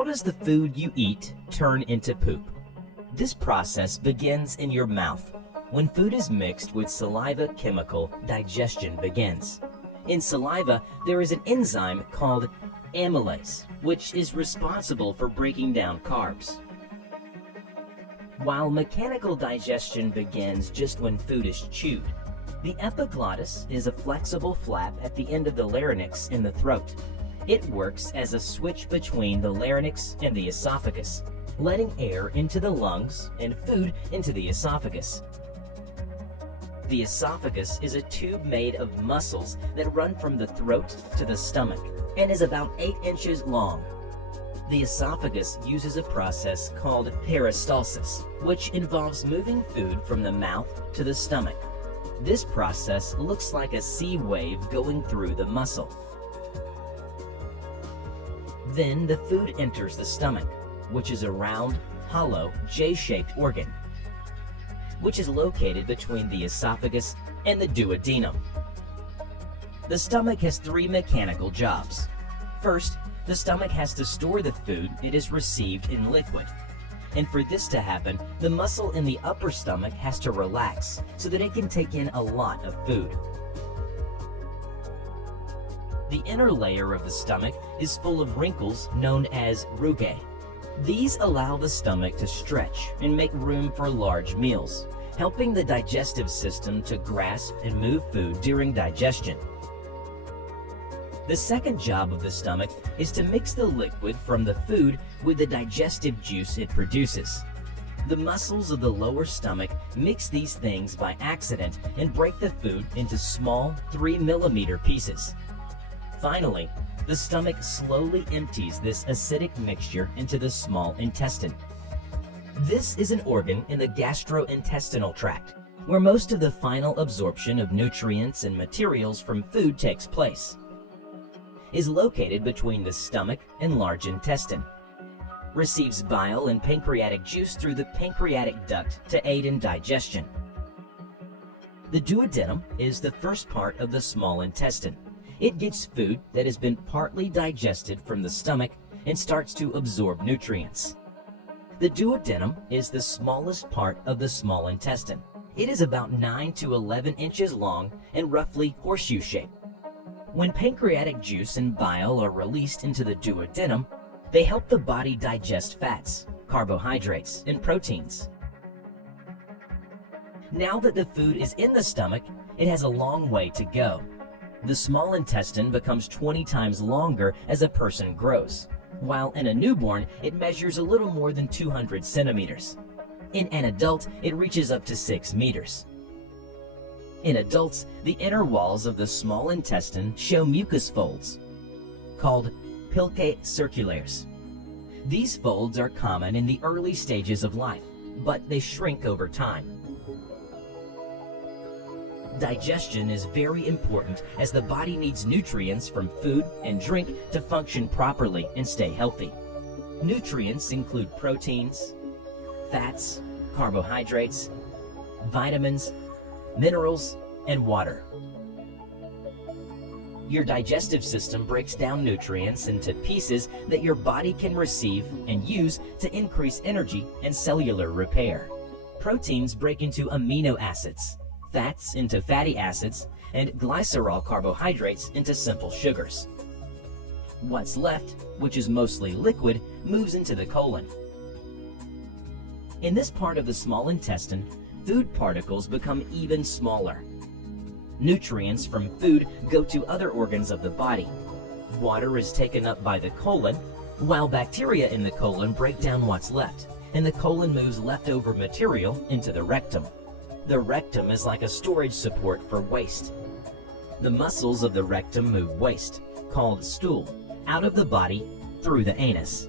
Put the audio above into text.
How does the food you eat turn into poop? This process begins in your mouth. When food is mixed with saliva chemical, digestion begins. In saliva, there is an enzyme called amylase, which is responsible for breaking down carbs. While mechanical digestion begins just when food is chewed, the epiglottis is a flexible flap at the end of the larynx in the throat. It works as a switch between the larynx and the esophagus, letting air into the lungs and food into the esophagus. The esophagus is a tube made of muscles that run from the throat to the stomach and is about 8 inches long. The esophagus uses a process called peristalsis, which involves moving food from the mouth to the stomach. This process looks like a sea wave going through the muscle. Then the food enters the stomach, which is a round, hollow, J-shaped organ, which is located between the esophagus and the duodenum. The stomach has 3 mechanical jobs. First, the stomach has to store the food it has received in liquid. And for this to happen, the muscle in the upper stomach has to relax so that it can take in a lot of food. The inner layer of the stomach is full of wrinkles known as rugae. These allow the stomach to stretch and make room for large meals, helping the digestive system to grasp and move food during digestion. The second job of the stomach is to mix the liquid from the food with the digestive juice it produces. The muscles of the lower stomach mix these things by accident and break the food into small 3-millimeter pieces. Finally, the stomach slowly empties this acidic mixture into the small intestine. This is an organ in the gastrointestinal tract, where most of the final absorption of nutrients and materials from food takes place. It is located between the stomach and large intestine. Receives bile and pancreatic juice through the pancreatic duct to aid in digestion. The duodenum is the first part of the small intestine. It gets food that has been partly digested from the stomach and starts to absorb nutrients. The duodenum is the smallest part of the small intestine. It is about 9 to 11 inches long and roughly horseshoe-shaped. When pancreatic juice and bile are released into the duodenum, they help the body digest fats, carbohydrates, and proteins. Now that the food is in the stomach, it has a long way to go. The small intestine becomes 20 times longer as a person grows, while in a newborn, it measures a little more than 200 centimeters. In an adult, it reaches up to 6 meters. In adults, the inner walls of the small intestine show mucus folds, called pulcae circulares. These folds are common in the early stages of life, but they shrink over time. Digestion is very important as the body needs nutrients from food and drink to function properly and stay healthy. Nutrients include proteins, fats, carbohydrates, vitamins, minerals, and water. Your digestive system breaks down nutrients into pieces that your body can receive and use to increase energy and cellular repair. Proteins break into amino acids, fats into fatty acids, and glycerol carbohydrates into simple sugars. What's left, which is mostly liquid, moves into the colon. In this part of the small intestine, food particles become even smaller. Nutrients from food go to other organs of the body. Water is taken up by the colon, while bacteria in the colon break down what's left, and the colon moves leftover material into the rectum. The rectum is like a storage support for waste. The muscles of the rectum move waste, called stool, out of the body through the anus.